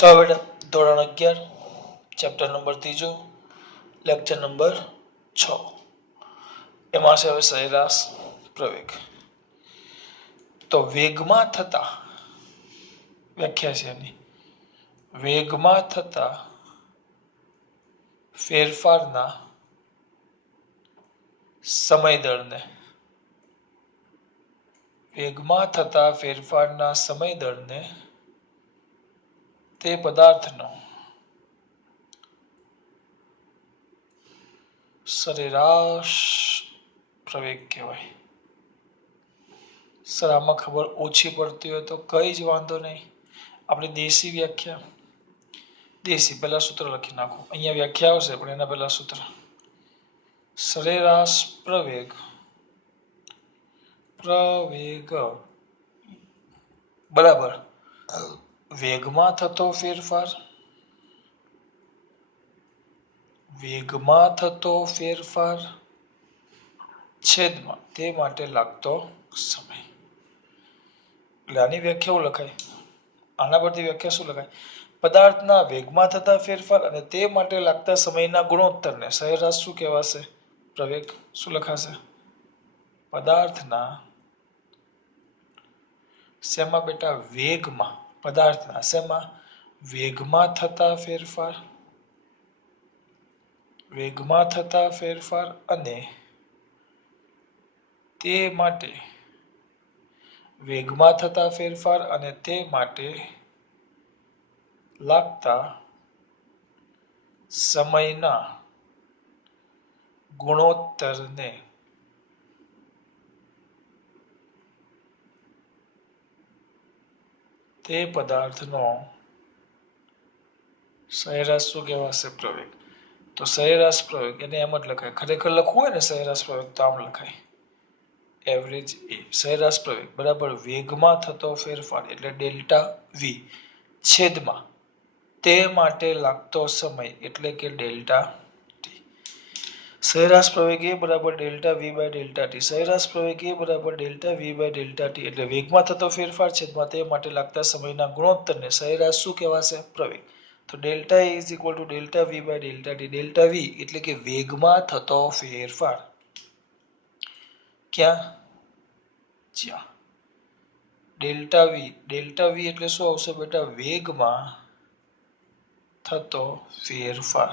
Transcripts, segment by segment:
તો બેટા ધોરણ 11 ચેપ્ટર નંબર 3 લેક્ચર નંબર 6 એમાં છે હવે સરેરાશ પ્રવેગ। તો વેગમાં થતા વ્યાખ્યા છે એની વેગમાં થતા ફેરફારના સમય દળને વેગમાં થતા ફેરફારના સમય દળને તે પદાર્થનો સરેરાશ પ્રવેગ કહેવાય। સર આમાં ખબર ઓછી પડતી હોય તો કઈ જ વાંધો નહીં, આપણે દેશી વ્યાખ્યા દેશી પહેલા સૂત્ર લખી નાખો, અહીંયા વ્યાખ્યા આવશે પણ એના પહેલા સૂત્ર સરેરાશ પ્રવેગ બરાબર વેગમાં થતો ફેરફાર છેદમાં તે માટે લાગતો સમય। એટલે આની વ્યાખ્યા શું લખાય, આના પરથી વ્યાખ્યા શું લખાય, પદાર્થના વેગમાં થતા ફેરફાર અને તે માટે લાગતા સમયના ગુણોત્તરને સરેરાશ શું કહેવાશે, પ્રવેગ શું લખાશે, પદાર્થના શેમાં બેટા વેગમાં, પદાર્થના શેમાં વેગમાં થતા ફેરફાર અને તે માટે વેગમાં થતા ફેરફાર અને તે માટે લાગતા સમયના ગુણોત્તરને તે પદાર્થનો સરેરાશ શું કહેવાશે, પ્રવેગ। તો સરેરાશ પ્રવેગ એને એમ જ લખાય, ખરેખર લખવું હોય ને સરેરાશ પ્રવેગ તો આમ લખાય, એવરેજ એ સરેરાશ પ્રવેગ બરાબર વેગમાં થતો ફેરફાર એટલે ડેલ્ટા વી છેદમાં તે માટે લાગતો સમય એટલે કે ડેલ્ટા ટી। સરેરાશ પ્રવેગ એ બરાબર delta V by delta t, સરેરાશ પ્રવેગ એ બરાબર delta V by delta t એટલે વેગમાં થતો ફેરફાર છેદમાં તે માટે લાગતા સમયના ગુણોત્તરને સરેરાશ શું કહેવાશે, પ્રવેગ। તો delta a is equal to delta V by delta T, delta v એટલે કે વેગમાં થતો ફેરફાર, ક્યાં જ્યાં ડેલ્ટા વી એટલે શું આવશે બેટા, વેગમાં થતો ફેરફાર।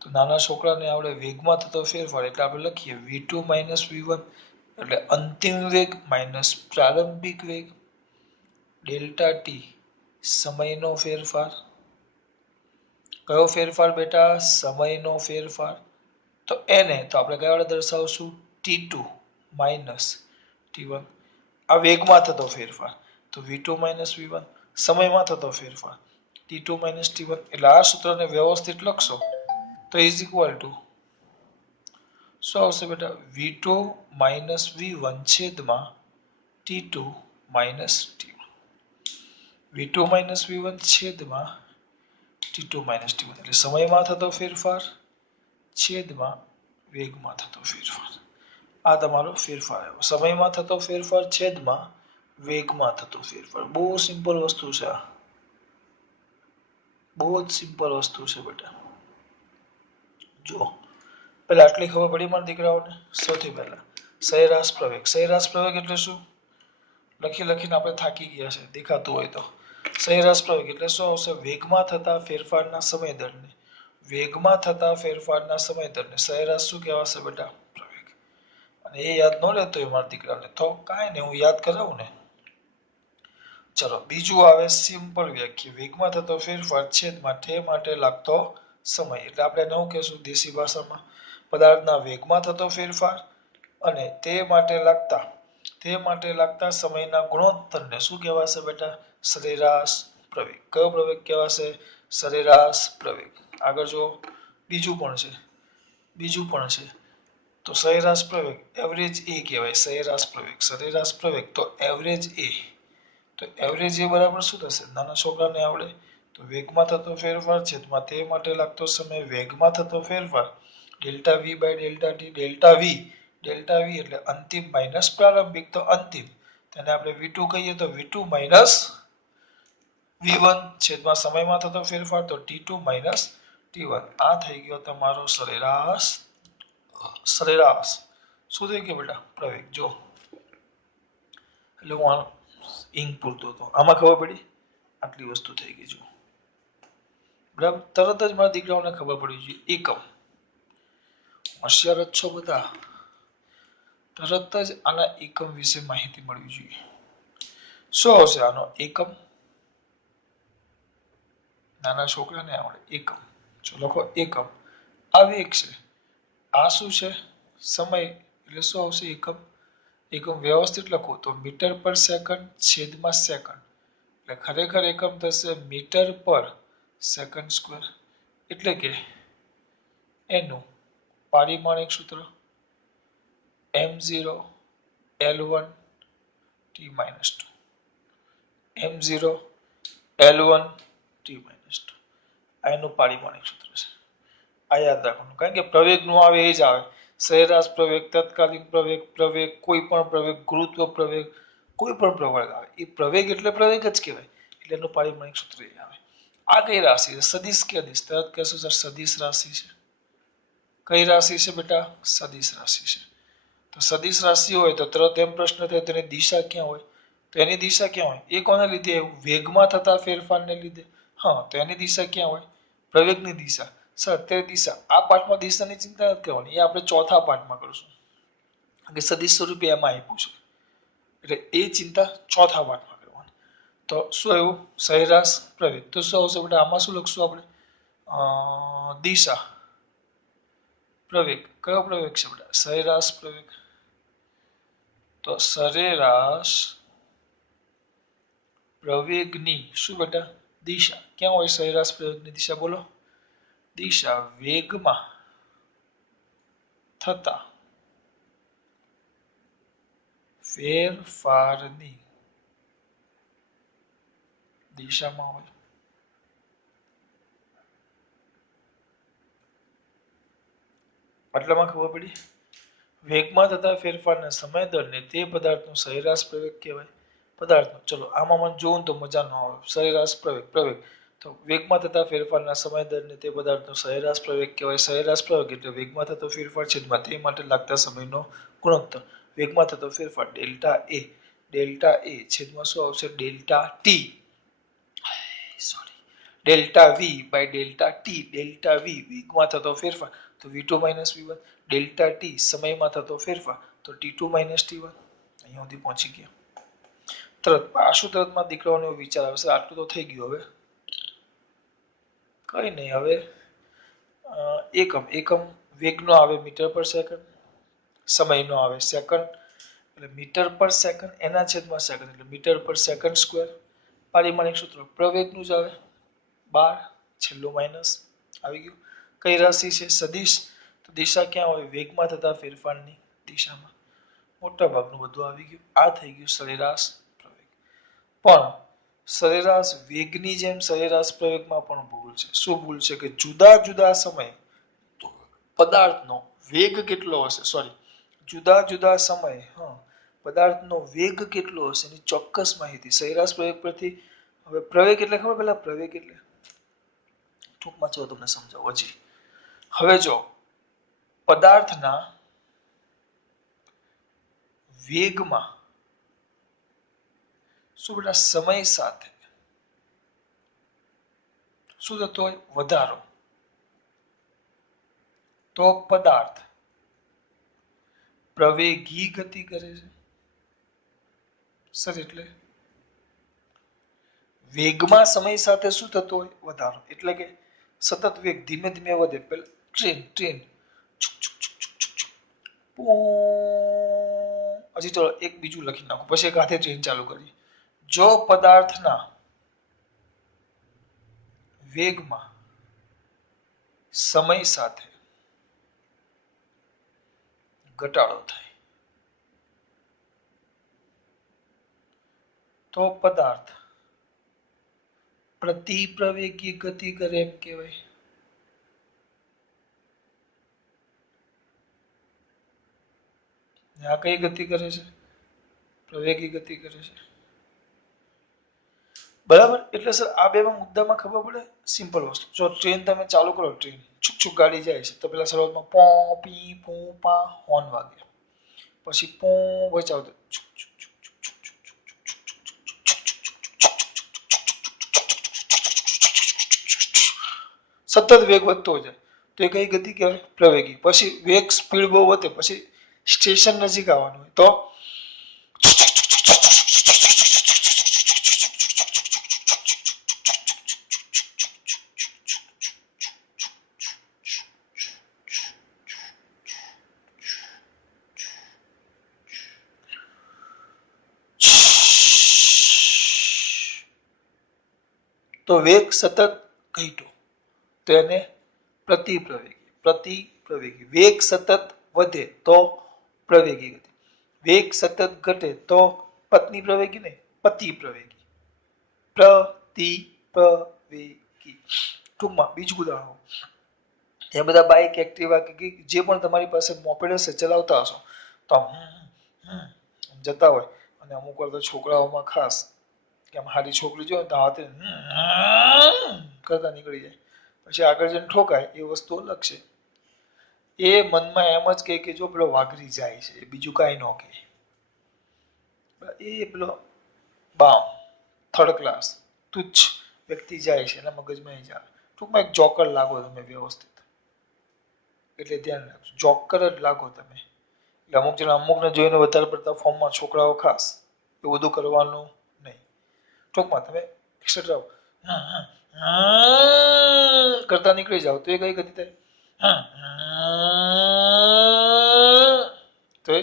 તો નાના છોકરાને આપણે વેગમાં થતો ફેરફાર એટલે આપણે લખીએ v2 માઇનસ v1 એટલે અંતિમ વેગ માઇનસ પ્રારંભિક વેગ, ડેલ્ટા ટી સમયનો ફેરફાર, કયો ફેરફાર બેટા, સમયનો ફેરફાર, તો એને તો આપણે કયા વડે દર્શાવશું, t2 માઇનસ t1, આ વેગમાં થતો ફેરફાર તો v2 માઇનસ v1, સમયમાં થતો ફેરફાર t2 માઇનસ t1, એટલે આ સૂત્રને વ્યવસ્થિત લખશો તો ઇઝ ઇક્વલ ટુ શું આવશે બેટા, v2 માઇનસ v1 છેદમાં t2 minus t1, v2 minus v1 છેદમાં t2 માઇનસ t1 એટલે સમયમાં થતો ફેરફાર છેદમાં વેગમાં થતો ફેરફાર। આ તમારો ફેરફાર આવ્યો, સમયમાં થતો ફેરફાર છેદમાં વેગમાં થતો ફેરફાર। બહુ સિમ્પલ વસ્તુ છે આ, બહુ જ સિમ્પલ વસ્તુ છે બેટા। જો પેલા આટલી ખબર પડી મારા દીકરાઓને, સૌથી પહેલા સરેરાશ પ્રવેગ એટલે શું, લખીને આપણે થાકી ગયા છે દેખાતું હોય તો, સરેરાશ પ્રવેગ એટલે શું આવશે, વેગમાં થતા ફેરફારના સમય દળને સરેરાશ શું કહેવાશે બેટા, પ્રવેગ। અને એ યાદ ન રહેતો હોય મારા દીકરાને તો કાંઈ નહીં, હું યાદ કરાવું ને। ચલો બીજું આવે સિમ્પલ વ્યાખ્યા, વેગમાં થતો ફેરફાર છેદમાં તે માટે લાગતો સમય એટલે આપણે એને શું કહેશું દેશી ભાષામાં, પદાર્થના વેગમાં થતો ફેરફાર અને તે માટે લાગતા સમયના ગુણોત્તરને શું કહેવાશે બેટા, સરેરાશ પ્રવેગ। કયો પ્રવેગ કહેવાશે, સરેરાશ પ્રવેગ। આગળ જો બીજું પણ છે તો સરેરાશ પ્રવેગ એવરેજ એ કહેવાય, સરેરાશ પ્રવેગ તો એવરેજ એ, તો એવરેજ એ બરાબર શું થશે, નાના છોકરાને આવડે તો વેગમાં થતો ફેરફાર છેદમાં તે માટે લાગતો સમય, વેગમાં થતો ફેરફાર delta V by delta T, delta v એટલે અંતિમ માઇનસ પ્રારંભિક તો અંતિમ, તેને આપણે v2 કહીએ તો v2 માઇનસ v1 છેદમાં સમયમાં થતો ફેરફાર તો t2 માઇનસ t1 આ થઈ ગયો તમારો સરેરાશ શું થઈ ગયું બેટા પ્રવેગ જો એટલે હું ઇંક પૂરતો હતો આમાં ખબર પડી આટલી વસ્તુ થઈ ગઈ જો બરાબર તરત જ મારા દીકરાઓને ખબર પડી જોઈએ એકમ હોશિયાર જ છો બધા તરત જ આના એકમ વિશે માહિતી મળવી જોઈએ શું આવશે આનો એકમ નાના છોકરાને આવડે એકમ જો લખો એકમ આ વેગ છે આ શું છે સમય એટલે શું આવશે એકમ એકમ વ્યવસ્થિત લખો તો મીટર પર સેકન્ડ છેદમાં સેકન્ડ એટલે ખરેખર એકમ થશે મીટર પર સેકન્ડ સ્ક્વેર એટલે કે એનું પારિમાણિક સૂત્ર m0 l1 t-2 m0 l1 t-2 આ એનું પારિમાણિક સૂત્ર છે આ યાદ રાખવાનું કારણ કે પ્રવેગ નું આવે એ જ આવે સરેરાશ પ્રવેગ તત્કાલીન પ્રવેગ પ્રવેગ કોઈ પણ પ્રવેગ ગુરુત્વ પ્રવેગ કોઈ પણ પ્રવેગ આવે એ પ્રવેગ એટલે પ્રવેગ જ કહેવાય એટલે એનું પારિમાણિક સૂત્ર એ આવે આ કઈ રાશિ છે સદિશ કે અદિશ તરત કહેશો સર સદિશ રાશિ છે કઈ રાશિ છે બેટા સદિશ રાશિ છે તો સદિશ રાશિ હોય તો તરત એમ પ્રશ્ન થાય તેની દિશા ક્યાં હોય તો એની દિશા ક્યાં હોય એ કોના લીધે વેગમાં થતા ફેરફારને લીધે હા તો એની દિશા ક્યાં હોય પ્રવેગની દિશા સર અત્યારે દિશા આ પાઠમાં દિશાની ચિંતા નથી કરવાની એ આપણે ચોથા પાઠમાં કરશું કે સદિશ સ્વરૂપે એમાં આપ્યું છે એટલે એ ચિંતા ચોથા પાઠમાં કરવાની તો શું આવ્યું સરેરાશ પ્રવેગ તો શું આવશે બેટા આમાં શું લખશું આપણે દિશા પ્રવેગ કયો પ્રવેગ છે બેટા સરેરાશ પ્રવેગ તો સરેરાશ પ્રવેગની શું બેટા દિશા ક્યાં હોય સરેરાશ પ્રવેગની દિશા બોલો દિશા વેગમાં થતા ફેરફારની દિશામાં હોય મતલબમાં ખબર પડી વેગમાં થતા ફેરફારના સમય દરને તે પદાર્થનો સરેરાશ પ્રવેગ કહેવાય પદાર્થનો ચલો આમાં મને જોવું તો મજા ન આવે સરેરાશ પ્રવેગ તો વેગમાં થતા ફેરફારના સમય દરને તે પદાર્થનો સરેરાશ પ્રવેગ કહેવાય સરેરાશ પ્રવેગ એટલે વેગમાં થતો ફેરફાર છેદમાં તે માટે લાગતા સમયનો ગુણોત્તર વેગમાં થતો ફેરફાર ડેલ્ટા એ છેદમાં શું આવશે delta T delta V by delta V વેગમાં થતો ફેરફાર તો v2 v1 ડેલ્ટા ટી સમયમાં થતો ફેરફાર તો t2 t1 અહીંયા સુધી પહોંચી ગયા તરત આશુ તરતમાં દીકરાઓને વિચાર આવશે આટલું તો થઈ ગયું હવે કઈ નહીં હવે એકમ વેગનો આવે મીટર પર સેકન્ડ સમયનો આવે સેકન્ડ એટલે મીટર પર સેકન્ડ એના છેદમાં સેકન્ડ એટલે મીટર પર સેકન્ડ સ્ક્વેર પારિમાણિક સૂત્ર પ્રવેગનું જ આવે 12 છેલ્લું માઇનસ આવી ગયું કઈ રાશિ છે સદિશ તો દિશા ક્યાં હોય વેગમાં થતા ફેરફારની દિશામાં મોટા ભાગનું બધું આવી ગયું આ થઈ ગયું સરેરાશ પ્રવેગ પણ સરેરાશ વેગની જેમ સરેરાશ પ્રવેગમાં પણ ભૂલ છે શું ભૂલ છે કે જુદા જુદા સમયે પદાર્થનો વેગ કેટલો હશે જુદા જુદા સમયે પદાર્થનો વેગ કેટલો હશે એની ચોક્કસ માહિતી સરેરાશ પ્રવેગ પરથી હવે પ્રવેગ એટલે ખબર પેલા પ્રવેગ એટલે ટૂંકમાં જો તમને સમજાવું હજી હવે જો પદાર્થના વેગમાં શું બેટા સમય સાથે શું થતો હોય વધારો તો પદાર્થ પ્રવેગી ગતિ કરે છે સર એટલે વેગમાં સમય સાથે શું થતો હોય વધારો એટલે કે સતત વેગ ધીમે ધીમે વધે પેલા ટ્રેન હજી ચલો એક બીજું લખી નાખો પછી એક હાથે ટ્રેન ચાલુ કરી જો પદાર્થના વેગમાં સમય સાથે ઘટાડો થાય તો પદાર્થ પ્રતિપ્રવેગી ગતિ કરે એમ કહેવાય આ કઈ ગતિ કરે છે પ્રવેગી ગતિ કરે છે બરાબર. એટલે સર આ બેમાં મુદ્દામાં ખબર પડે સિમ્પલ વસ્તુ. જો ટ્રેન તમે ચાલુ કરો, ટ્રેન છુક છુક ગાડી જાય છે, તો પેલા શરૂઆતમાં પો પી પૂ પા હોર્ન વાગે, પછી પો વચાવ સતત વેગ વધતો જાય, તો એ કઈ ગતિ કહેવાય? પ્રવેગી. પછી વેગ સ્પીડ બહુ વધે, પછી સ્ટેશન નજીક આવવાનું હોય તો તો વેગ સતત ઘટ્યો તો એને પ્રતિપ્રવેગી. પ્રતિપ્રવેગી. વેગ સતત વધે તો પ્રવેગી ગતિ. વેગ સતત ઘટે તો પત્ની પ્રવેગી નહીં, પતિ પ્રવેગી. પ્રતિપ્રવેગી. ટૂંકમાં બીજું ઉદાહરણ, એ બધા બાઇક, એક્ટિવા કે જે પણ તમારી પાસે મોપેડ હશે, ચલાવતા હશો, તો જતા હોય, અને અમુક વાર તો છોકરાઓમાં ખાસ કે આમ હારી છોકરી જો તો હાથે કરતા નીકળી જાય, પછી આગળ જઈને ઠોકાય એ વસ્તુ અલગ છે. એ મનમાં એમ જ કહે કે જો પેલો વાઘરી જાય છે, બીજું કાંઈ ન કહે. એ પેલો બામ થર્ડ ક્લાસ તુચ્છ વ્યક્તિ જાય છે, એના મગજમાં એ જાય. ટૂંકમાં એક જોકર લાગો તમે વ્યવસ્થિત. એટલે ધ્યાન રાખજો, જોકર જ લાગો તમે. એટલે અમુકને જોઈને વધારે પડતા ફોર્મમાં છોકરાઓ ખાસ એવું બધું કરવાનું નહીં. ટૂંકમાં તમે એક્સેટ્રા કરતા નીકળી જાઓ તો એ કઈ ગતિ થાય? તો એ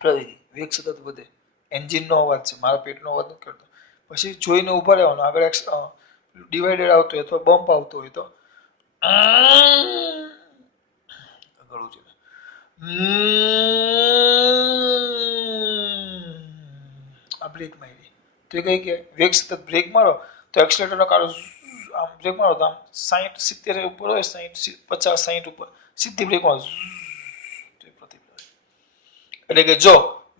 પ્રવેગી. વેગ સતત વધે. એન્જિનનો અવાજ છે, મારા પેટનો અવાજ નથી કરતો. પછી જોઈને ઉભા રહેવાનું, આગળ ડિવાઈડર આવતો હોય અથવા બમ્પ આવતો હોય તો ગળું છે. આ બ્રેક મારી તો એ કઈ કે વેગ સતત બ્રેક મારો તો એક્સલેટરનો કાળો આમ બ્રેક મારો તો આમ 60-70 ઉપર હોય, 50-60 ઉપર સીધી બ્રેક મારો એટલે કે જો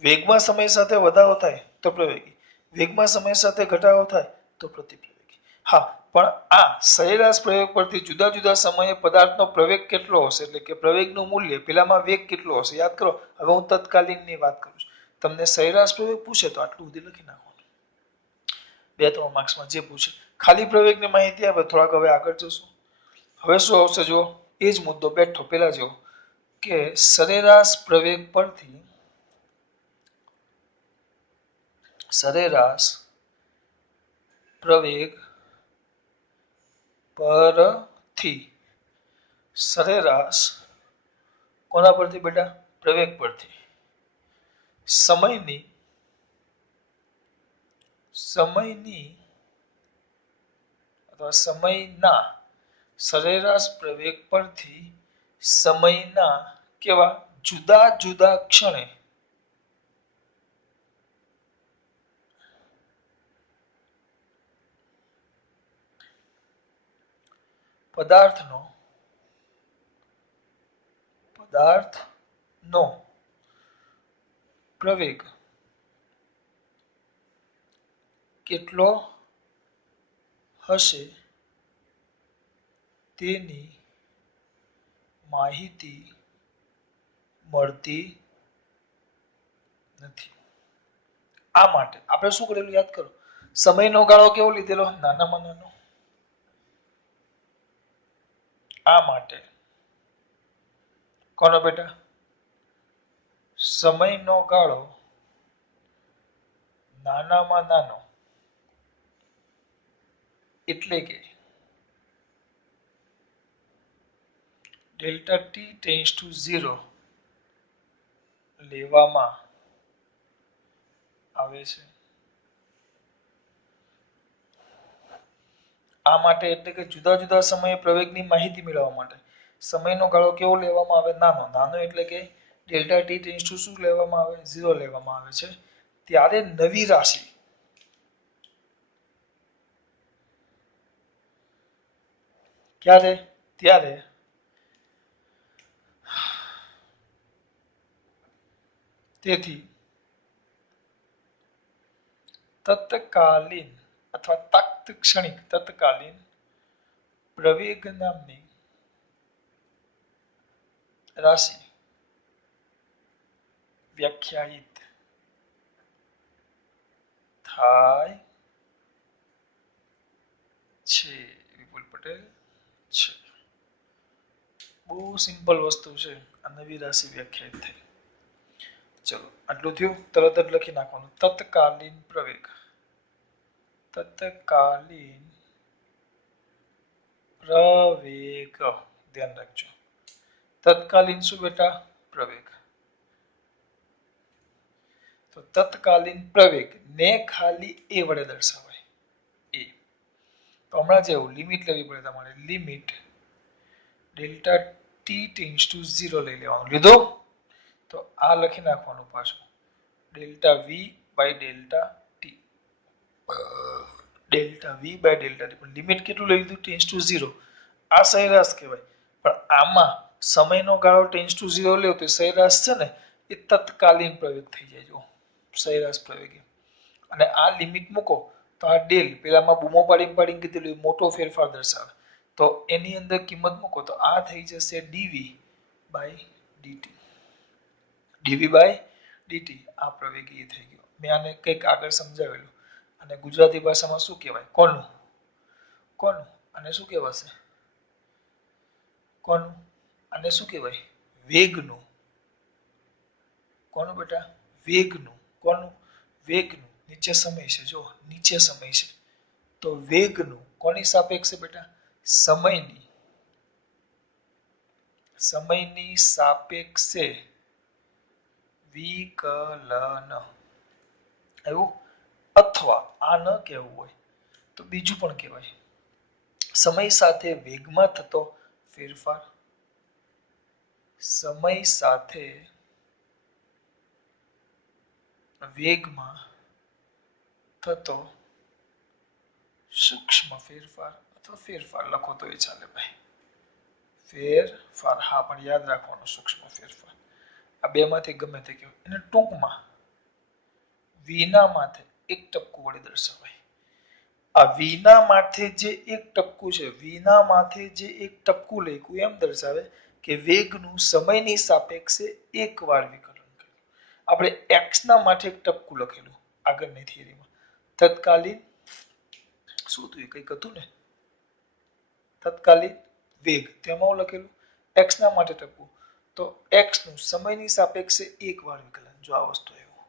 વેગમાં સમય સાથે વધારો થાય તો પ્રવેગી, વેગમાં સમય સાથે ઘટાડો થાય તો પ્રતિપ્રવેગી. હા, પણ આ સરેરાશ પ્રયોગ પરથી જુદા જુદા સમયે પદાર્થનો પ્રવેગ કેટલો હશે, એટલે કે પ્રવેગનું મૂલ્ય, પેલામાં વેગ કેટલો હશે યાદ કરો. હવે હું તત્કાલીનની વાત કરું છું. તમને સરેરાશ પ્રવેગ પૂછે તો આટલું સુધી લખી નાખવાનું, 2-3 માર્ક્સમાં જે પૂછે. ખાલી પ્રવેગની માહિતી આવે થોડાક હવે આગળ જશું. હવે શું આવશે જો એ જ મુદ્દો બેઠો પેલા જેવો કે સરેરાશ પ્રવેગ પરથી સરેરાશ પ્રવેગ પરથી સરેરાશ કોના પરથી બેટા? પ્રવેગ પરથી સમયની અથવા સમયના સરેરાશ પ્રવેગ પરથી સમયના કેવા જુદા જુદા ક્ષણે પદાર્થનો પ્રવેગ કેટલો હશે તેની માહિતી મળતી નથી. આ માટે આપણે શું કરેલું યાદ કરો, સમયનો ગાળો કેવો લીધેલો? નાનામાં નાનો. આ માટે કોનો બેટા? સમયનો ગાળો નાનામાં નાનો, એટલે કે ડેલ્ટા ટી ટેન્ડ્સ ટુ 0 લેવામાં આવે છે. આ માટે એટલે કે જુદા જુદા સમયે પ્રવેગની માહિતી મેળવવા માટે સમયનો ગાળો કેવો લેવામાં આવે? નાનો. નાનો એટલે કે ડેલ્ટા ટી ટેન્ડ્સ ટુ શું લેવામાં આવે? 0 લેવામાં આવે છે. ત્યારે નવી રાશિ ક્યારે? ત્યારે તેથી તત્કાલીન અથવા તાત્ક્ષણિક તત્કાલીન પ્રવેગ નામની રાશિ વ્યાખ્યાયિત થાય છે. વિપુલ પટેલ છે. બહુ સિમ્પલ વસ્તુ છે. આ નવી રાશિ વ્યાખ્યાયિત થઈ. ચલો આટલું થયું. તરત જ લખી નાખવાનું તત્કાલીન પ્રવેગ. તત્કાલીન પ્રવેગ ધ્યાન રાખજો. તત્કાલીન શું બેટા? પ્રવેગ. તો તત્કાલીન પ્રવેગ ને ખાલી એ વડે દર્શાવાય. એ તો હમણાં જેવું લિમિટ લેવી પડે તમારે. Limit delta t tends to 0 લઈ લેવાનું. લીધો? તો આ લખી નાખવાનું પાછું delta V by delta T. Delta V by delta t. પણ લિમિટ કેટલું લઈ લીધું? Tends to 0. આ સરેરાશ કહેવાય. પણ આમાં સમયનો ગાળો ટેન્ડ્સ ટુ 0 લેવો તો સરેરાશ છે ને એ તત્કાલીન પ્રવેગ થઈ જાય. જો સરેરાશ પ્રવેગ. અને આ લિમિટ મૂકો તો આ ડેલ પેલામાં બૂમો પાડીને કીધેલું મોટો ફેરફાર દર્શાવે. તો એની અંદર કિંમત મૂકો તો આ થઈ જશે dv by dt. Dv by dt. આ પ્રવેગ એ થઈ ગયો. મેં આને કંઈક આગળ સમજાવેલું. અને ગુજરાતી ભાષામાં શું કહેવાય? કોનું? કોનું? અને શું કહેવાશે? કોનું? અને શું કહેવાય? વેગનું. કોનું બેટા? વેગનું. કોનું? વેગનું. નીચે સમય છે. જો નીચે સમય છે તો વેગનું કોની સાપેક્ષે બેટા? સમયની. સમયની સાપેક્ષે વિકલન. આવ્યું? અથવા આ ન કહેવું હોય તો બીજું પણ કહેવાય. સમય સાથે વેગમાં થતો ફેરફાર. સમય સાથે વેગમાં થતો સૂક્ષ્મ ફેરફાર અથવા ફેરફાર લખો તો એ ચાલે ભાઈ. ફેરફાર. હા પણ યાદ રાખવાનો સૂક્ષ્મ ફેરફાર. આ બે માંથી ગમે તે કહેવાય. એને ટૂંકમાં વીના માથે એક ટપકું વડે દર્શાવાય. આ વીના માથે જે એક ટપકું છે, વીના માથે જે એક ટપકું લખ્યું એમ દર્શાવે કે વેગનું સમયની સાપેક્ષે એક વાર વિકલન કર્યું. આપણે એક્સ ના માથે એક ટપકું લખેલું આગળની થિયરીમાં. તત્કાલીન શું હતું? કંઈક હતું ને તત્કાલીન વેગ. તેમાં હું લખેલું એક્સ ના માટે ટપકું. તો એક્સ નું સમયની સાપેક્ષે એક વાર વિકલન. જો આ વસ્તુ એવું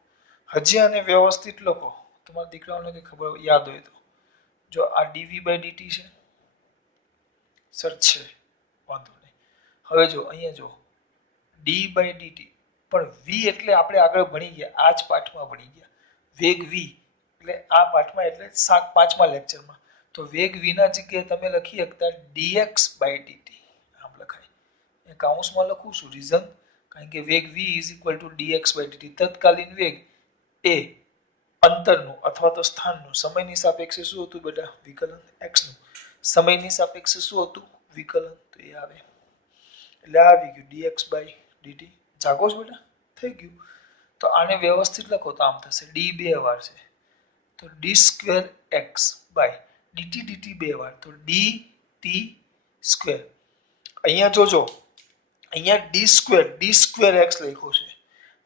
હજી આને વ્યવસ્થિત લખો. તમારા દીકરાઓને કઈ ખબર યાદ હોય તો. જો આ ડીવી બાય ડીટી છે. સર્ચ છે. વાંધો નહીં. હવે જો અહીંયા જો ડી બાય ડીટી. પણ વી એટલે આપણે આગળ ભણી ગયા. આ જ પાઠમાં ભણી ગયા. વેગ વી એટલે આ પાઠમાં એટલે 5મા લેક્ચરમાં. તો વેગ વીના જગ્યાએ તમે લખી શકતા dx બાય dt. આમ લખાય. એ કાઉન્સમાં લખું છું રીઝન. કારણ કે વેગ v is equal to dx by dt. તત્કાલીન વેગ એ અંતરનું અથવા તો સ્થાનનું સમયની સાપેક્ષે શું હતું બેટા? વિકલન. x નું સમયની સાપેક્ષે શું હતું? વિકલન. તો એ આવે એટલે આવી ગયું dx બાય dt. જાગો છો બેટા? થઈ ગયું. તો આને વ્યવસ્થિત લખો તો આમ થશે d બે વાર છે તો d square x by dt dt બે વાર તો dt સ્ક્વેર. અહીંયા જોજો અહીંયા d સ્ક્વેર x લખ્યો છે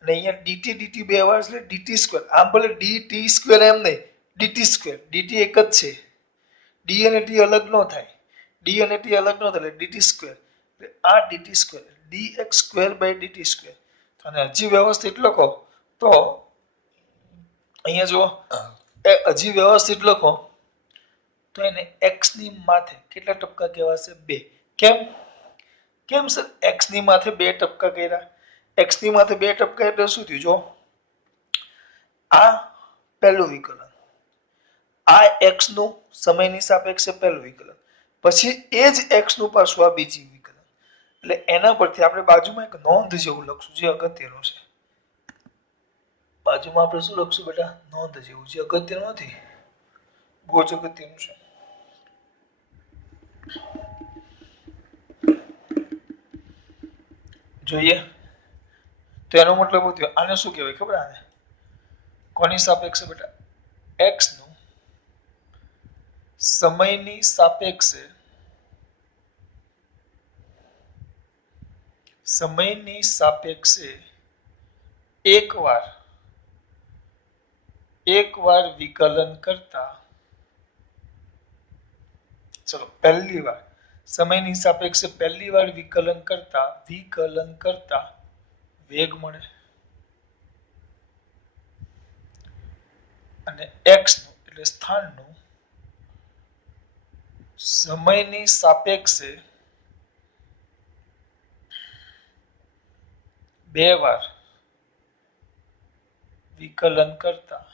અને અહીંયા dt dt બે વાર એટલે dt સ્ક્વેર. આમ ભલે dt સ્ક્વેર એમ નહીં, dt સ્ક્વેર. dt એક જ છે. d અને t અલગ ન થાય. d અને t અલગ ન થાય એટલે dt સ્ક્વેર. એટલે આ dt square dx square by dt square. અને હજી વ્યવસ્થિત લખો તો અહીંયા જો હજી વ્યવસ્થિત લખો તો એને x ની માથે કેટલા ટપકા કહેવાશે? 2. કેમ? કેમ સર x ની માથે 2 ટપકા કર્યા? x ની માથે 2 ટપકા એટલે શું થયું? જો આ પહેલું વિકલન, આ x નું સમયની સાપેક્ષે પહેલું વિકલન, પછી એ જ x નું પાછું આ બીજી વિકલન. એટલે એના પરથી આપણે બાજુમાં એક નોંધ જેવું લખશું જે અગત્યનું છે. બાજુમાં આપણે શું લખશું બેટા? નોંધ જેવું. જે અગત્યનું નથી, બહુ જ અગત્યનું છે. જોઈએ તો એનો મતલબ શું થયો? આને શું કહેવાય ખબર? આને કોની સાપેક્ષે બેટા? x નું સમયની સાપેક્ષે એકવાર વિકલન કરતા, ચલો પહેલી વાર સમયની સાપેક્ષે પહેલી વાર વિકલન કરતા વેગ મળે અને x નું એટલે સ્થાનનું સમયની સાપેક્ષે બે વાર વિકલન કરતા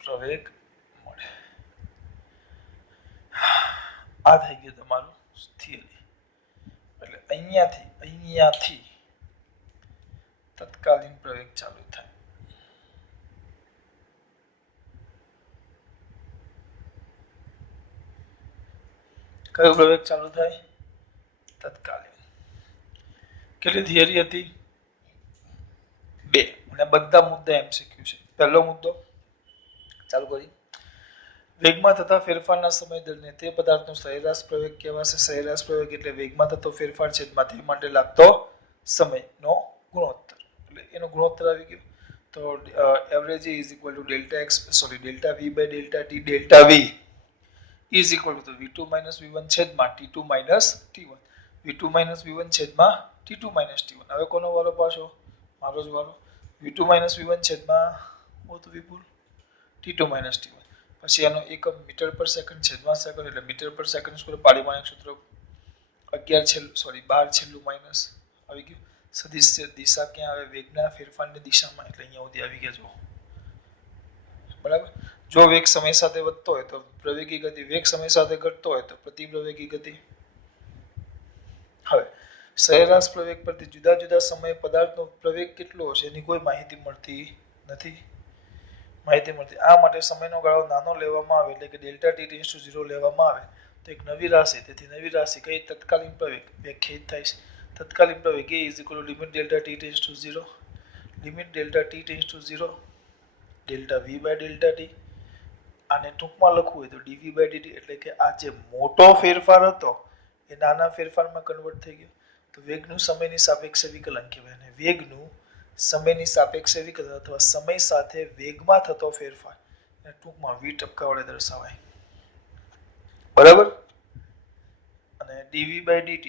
પ્રવેગ મળે. આ થઈ ગયું તમારું થિયરી. એટલે અહીંયાથી તત્કાલીન પ્રવેગ ચાલુ થાય. કયો પ્રવેગ ચાલુ થાય? તત્કાલીન. કેટલી થિયરી હતી? 2 અને બધા મુદ્દા એમસીક્યુ છે. પહેલો મુદ્દો ચાલુ કરી. વેગમાં થતા ફેરફારના સમય દરને તે પદાર્થનો સરેરાશ પ્રવેગ કહેવાશે. સરેરાશ પ્રવેગ એટલે વેગમાં થતો ફેરફાર છેદમાં તે માટે લાગતો સમયનો ગુણોત્તર. એટલે એનો ગુણોત્તર આવી ગયો. તો average is equal to delta v by delta t. Delta v is equal to v2 v1 છેદમાં t2 t1. v2 v1 છેદમાં t2 t1. હવે કોનો વારો પાછો? મારો જ વારો. v2 v1 છેદમાં વિપુલ t2 t1. પછી આનો એકમ મીટર પર સેકન્ડ છેદમાં સેકન્ડ એટલે મીટર પર સેકન્ડ સ્ક્વેર. પારિમાણિક સૂત્ર 12 છેલ્લું માઇનસ આવી ગયું. સદિશ દિશા ક્યાં આવે? વેગના ફેરફારની દિશામાં. એટલે અહીંયા સુધી આવી ગયા. જો બરાબર. જો વેગ સમય સાથે વધતો હોય તો પ્રવેગી ગતિ, વેગ સમય સાથે ઘટતો હોય તો પ્રતિપ્રવેગી ગતિ. હવે સરેરાશ પ્રવેગ પરથી જુદા જુદા સમયે પદાર્થનો પ્રવેગ કેટલો હશે એની કોઈ માહિતી મળતી નથી. આ માટે સમયનો ગાળો નાનો લેવામાં આવે એટલે કે ડેલ્ટા t → 0 લેવામાં આવે તો એક નવી રાશિ, તેથી નવી રાશિ કઈ? તત્કાલીન પ્રવેગ વ્યાખ્યાયિત થાય છે. તત્કાલીન પ્રવેગ a = limit delta t → 0 limit delta t → 0 delta v by delta t. આને ટૂંકમાં લખવું હોય તો dv બાય dt. એટલે કે આ જે મોટો ફેરફાર હતો એ નાના ફેરફારમાં કન્વર્ટ થઈ ગયો. તો વેગનું સમયની સાપેક્ષે વિકલન કહેવાય. અને વેગનું સમયની સાપેક્ષે વિકલન અથવા સમય સાથે વેગમાં થતો ફેરફાર એને ટૂંકમાં v ટપકા વડે દર્શાવાય. બરાબર. અને dv બાય dt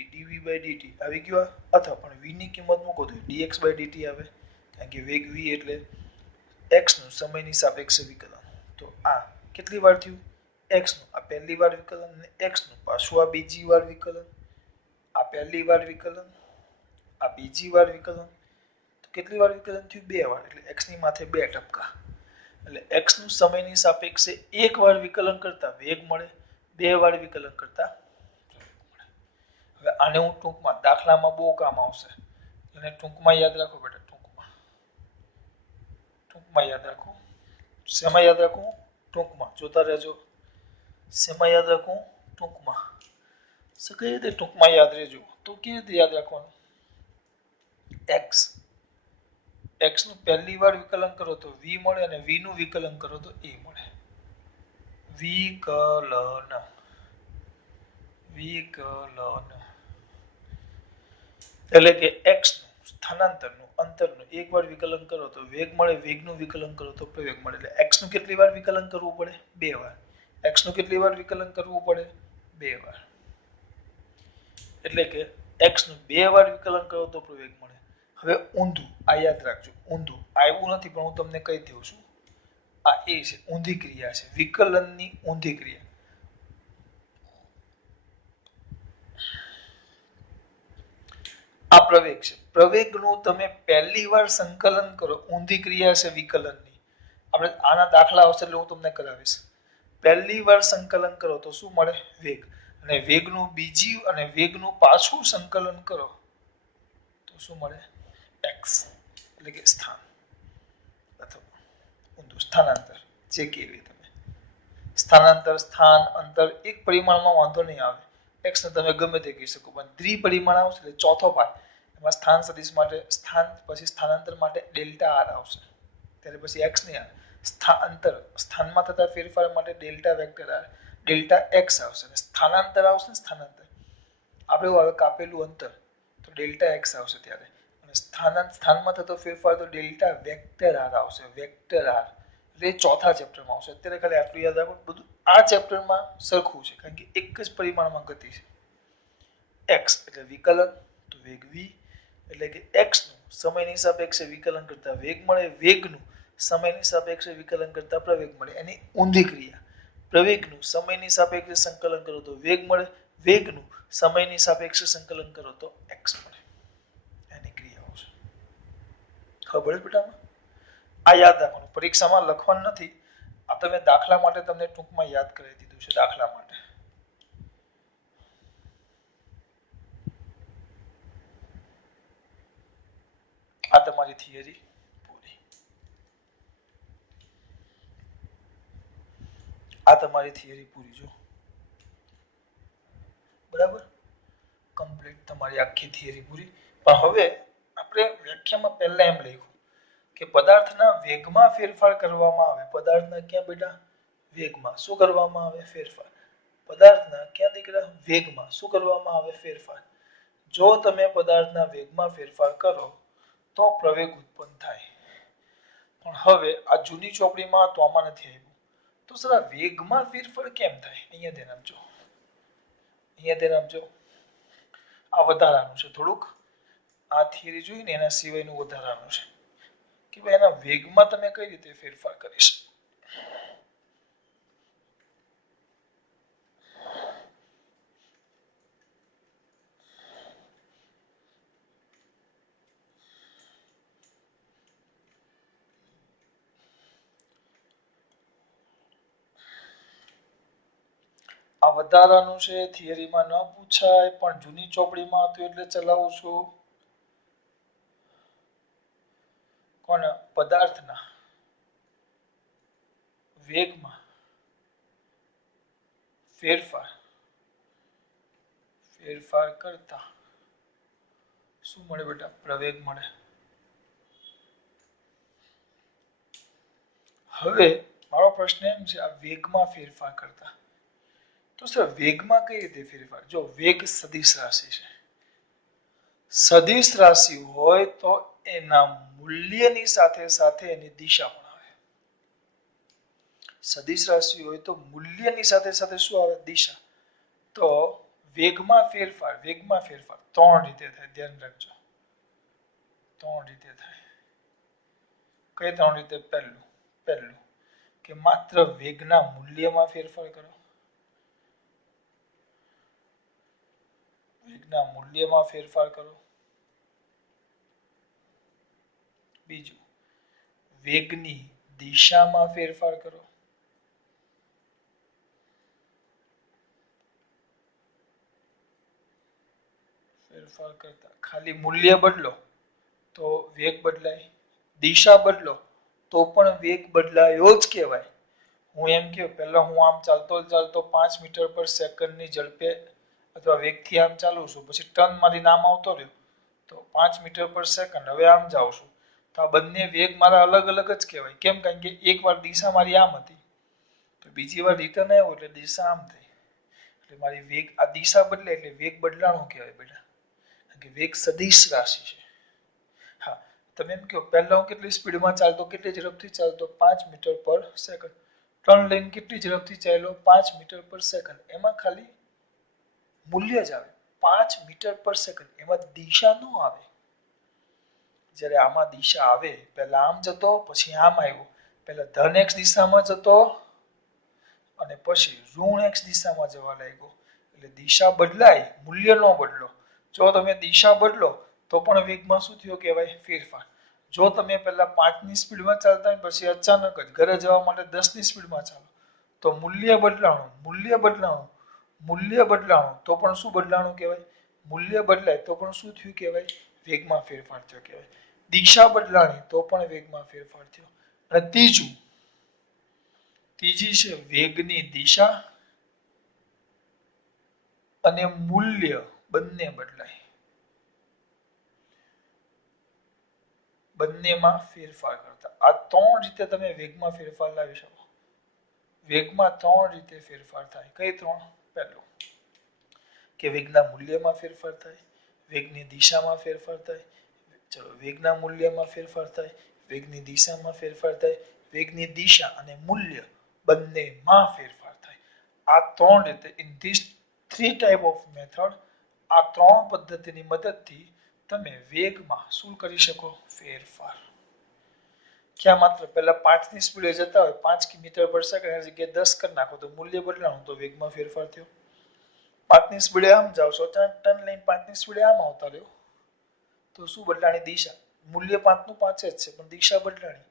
આવી ગયો. અથવા પણ v ની કિંમત મૂકો તો dx બાય dt આવે. કારણ કે વેગ v એટલે x નું સમયની સાપેક્ષે વિકલન. તો આ કેટલી વાર થયું? x નું આ પહેલી વાર વિકલન અને x નું પાછું આ બીજી વાર વિકલન. આ પહેલી વાર વિકલન, આ બીજી વાર વિકલન. તો કેટલી વાર વિકલન થયું? 2 વાર. એટલે x ની માથે 2 ટપકા. એટલે x નું સમયની સાપેક્ષે એક વાર વિકલન કરતા વેગ મળે, 2 વાર વિકલન કરતા પ્રવેગ મળે. હવે આને હું ટૂંકમાં દાખલામાં બહુ કામ આવશે. એને ટૂંકમાં યાદ રાખો બેટા. ટૂંકમાં યાદ રાખો. શેમાં યાદ રાખું? ટૂંકમાં. જોતા રહેજો. શેમાં યાદ રાખું? ટૂંકમાં. કઈ રીતે ટૂંકમાં યાદ રહેજો? તો કેવી રીતે યાદ રાખવાનું? x નું પહેલી વાર વિકલન કરો તો v મળે અને v નું વિકલન કરો તો a મળે. વિકલન એટલે કે x નું સ્થાનાંતરનું અંતરનું એકવાર વિકલન કરો તો વેગ મળે, વેગનું વિકલન કરો તો પ્રવેગ મળે. એટલે x નું કેટલી વાર વિકલન કરવું પડે? 2 વાર. x નું કેટલી વાર વિકલન કરવું પડે? 2 વાર. એટલે કે x નું 2 વાર વિકલન કરો તો પ્રવેગ મળે. હવે ઊંધું આ યાદ રાખજો. ઊંધું આવ્યું નથી પણ હું તમને કહી દઉં છું. આ એ છે ઊંધી ક્રિયા છે. વિકલનની ઊંધી ક્રિયા. આ પ્રવેગ છે. પ્રવેગનું તમે પહેલી વાર સંકલન કરો, ઊંધી ક્રિયા છે વિકલનની. આપણે આના દાખલા આવશે એટલે હું તમને કરાવીશ. પહેલી વાર સંકલન કરો તો શું મળે? વેગ. અને વેગનું બીજી અને વેગનું પાછું સંકલન કરો તો શું મળે? x એટલે કે સ્થાન અથવા ઊંધું સ્થાનાંતર જે કેવી તમે. સ્થાનાંતર, સ્થાન, અંતર એક પરિમાણમાં વાંધો નહીં આવે. x ને તમે ગમે તે કહી શકો. પણ દ્વિપરિમાણ આવશે એટલે ચોથો પાઠ એમાં સ્થાન સદિશ માટે સ્થાન પછી સ્થાનાંતર માટે ડેલ્ટા r આવશે. ત્યારે પછી x નહીં આવે. સ્થાનાંતર સ્થાનમાં થતા ફેરફાર માટે delta vector r delta x આવશે અને સ્થાનાંતર આવશે ને સ્થાનાંતર આપણે એવું આવે કાપેલું અંતર તો ડેલ્ટા એક્સ આવશે ત્યારે અને સ્થાનમાં થતો ફેરફાર તો ડેલ્ટા વેક્ટર આર આવશે વેક્ટર આર એટલે ચોથા ચેપ્ટરમાં આવશે અત્યારે ખાલી આટલું યાદ રાખો બધું આ ચેપ્ટરમાં સરખું છે કારણ કે એક જ પરિમાણમાં ગતિ છે એક્સ એટલે વિકલન તો વેગ v એટલે કે એક્સ નું સમયની સાપેક્ષે વિકલન કરતા વેગ મળે વેગનું સમયની સાપેક્ષે વિકલન કરતા પ્રવેગ મળે એની ઊંધી ક્રિયા પ્રવેગનું સમયની સાપેક્ષે સંકલન કરો તો વેગ મળે વેગનું સમયની સાપેક્ષે સંકલન કરો તો એક્સ મળે એની ક્રિયાઓ છે ખબર છે બેટા આ યાદ રાખવાનું પરીક્ષામાં લખવાનું નથી આ તમે દાખલા માટે તમને ટૂંકમાં યાદ કરી દીધું છે દાખલા માટે આ તમારી થિયરી પૂરી આ તમારી થિયરી પૂરી જો બરાબર કમ્પ્લીટ તમારી આખી થિયરી પૂરી પણ હવે આપણે વ્યાખ્યામાં પહેલા એમ લખ્યું કે પદાર્થના વેગમાં ફેરફાર કરવામાં આવે પદાર્થના ક્યાં બેટા વેગમાં શું કરવામાં આવે ફેરફાર પદાર્થના ક્યાં દીકરા વેગમાં શું કરવામાં આવે ફેરફાર જો તમે પદાર્થના વેગમાં ફેરફાર કરો તો પ્રવેગ ઉત્પન્ન થાય પણ હવે આ જૂની ચોપડીમાં તો આમાં નથી આવ્યું તો સર આ વેગમાં ફેરફાર કેમ થાય અહીંયા ધ્યાન આપજો આ વધારાનું છે થોડુંક આ થિયરી જોઈને એના સિવાયનું વધારાનું છે કે ભાઈ એના વેગમાં તમે કઈ રીતે ફેરફાર કરી શકો આ વધારાનું છે થિયરીમાં ન પૂછાય પણ જૂની ચોપડીમાં હતું એટલે ચલાવું છું કોણ પદાર્થના વેગમાં ફેરફાર કરતા શું મળે બેટા પ્રવેગ મળે હવે મારો પ્રશ્ન એમ છે આ વેગમાં ફેરફાર કરતા તો સર વેગમાં કઈ રીતે ફેરફાર જો વેગ સદિશ રાશિ છે સદિશ રાશિ હોય તો એના મૂલ્યની સાથે સાથે એની દિશા પણ આવે સદિશ રાશિ હોય તો મૂલ્યની સાથે સાથે શું આવે દિશા તો વેગમાં ફેરફાર ત્રણ રીતે થાય ધ્યાન રાખજો ત્રણ રીતે થાય કઈ ત્રણ રીતે પહેલું કે માત્ર વેગના મૂલ્યમાં ફેરફાર કરો વેગના મૂલ્યમાં ફેરફાર કરો બીજું વેગની દિશામાં ફેરફાર કરો ફેરફાર કરતા ખાલી મૂલ્ય બદલો તો વેગ બદલાય દિશા બદલો તો પણ વેગ બદલાયો જ કહેવાય હું એમ કે પહેલા હું આમ ચાલતો 5 મીટર પર સેકન્ડની ઝડપે અથવા વેગથી આમ ચાલું છું પછી ટર્ન મારી નામ આવતો રહ્યો તો 5 મીટર પર સેકન્ડ હવે આમ જાઉં છું તો આ બંને વેગ મારા અલગ અલગ જ કહેવાય કેમ કારણ કે એકવાર દિશા મારી આમ હતી તો બીજી વાર રિટર્ન આવ્યો એટલે દિશા આમ થઈ એટલે મારી વેગ આ દિશા બદલે એટલે વેગ બદલાણો કહેવાય બેટા કે વેગ સદિશ રાશિ છે હા તમે એમ કહો પહેલા હું કેટલી સ્પીડમાં ચાલતો કેટલી ઝડપથી ચાલતો 5 મીટર પર સેકન્ડ ટર્ન લઈને કેટલી ઝડપથી ચાલ્યો 5 મીટર પર સેકન્ડ એમાં ખાલી મૂલ્ય જ આવે 5 મીટર પર સેકન્ડ એમાં દિશા ન આવે જ્યારે આમાં દિશા આવે પહેલા આમ જતો પછી આમ આવ્યો પહેલા ધન એક્સ દિશામાં જતો અને પછી ઋણ એક્સ દિશામાં જવા લાગ્યો એટલે દિશા બદલાય મૂલ્ય ન બદલો જો તમે દિશા બદલો તો પણ વેગમાં શું થયો કહેવાય ફેરફાર જો તમે પહેલા 5 ની સ્પીડમાં ચાલતા હોય પછી અચાનક જ ઘરે જવા માટે 10 ની સ્પીડમાં ચાલો તો મૂલ્ય બદલાણું તો પણ શું બદલાણું કહેવાય મૂલ્ય બદલાય તો પણ શું થયું કહેવાય વેગમાં ફેરફાર થયો કહેવાય દિશા બદલાણી તો પણ વેગમાં ફેરફાર થયો અને ત્રીજી છે વેગની દિશા અને મૂલ્ય બંને બંનેમાં ફેરફાર કરતા. આ ત્રણ રીતે તમે વેગમાં ફેરફાર લાવી શકો. વેગમાં ત્રણ રીતે ફેરફાર થાય. કઈ ત્રણ? પહેલું કે વેગના મૂલ્યમાં ફેરફાર થાય, વેગની દિશામાં ફેરફાર થાય. ચલો, વેગના મૂલ્યમાં ફેરફાર થાય, વેગની દિશામાં ફેરફાર થાય, વેગની દિશા અને મૂલ્ય બંનેમાં ફેરફાર થાય. આ ત્રણ રીતે, in this three type of method, આ ત્રણ પદ્ધતિની મદદથી તમે વેગમાં શું કરી શકો? ફેરફાર. ક્યાં માત્ર પહેલા 5 ની સ્પીડે જતા હોય, 5 મીટર પર સેકન્ડ એની જગ્યાએ 10 કરી નાખો તો મૂલ્ય બદલાણું તો વેગમાં ફેરફાર થયો. 5 ની સ્પીડે આમ જાઓ છો, ટર્ન લઈને 5 ની સ્પીડે આમ આવતા રહ્યો તો શું બદલાણી? દિશા. મૂલ્ય 5 નું 5 જ છે પણ દિશા બદલાણી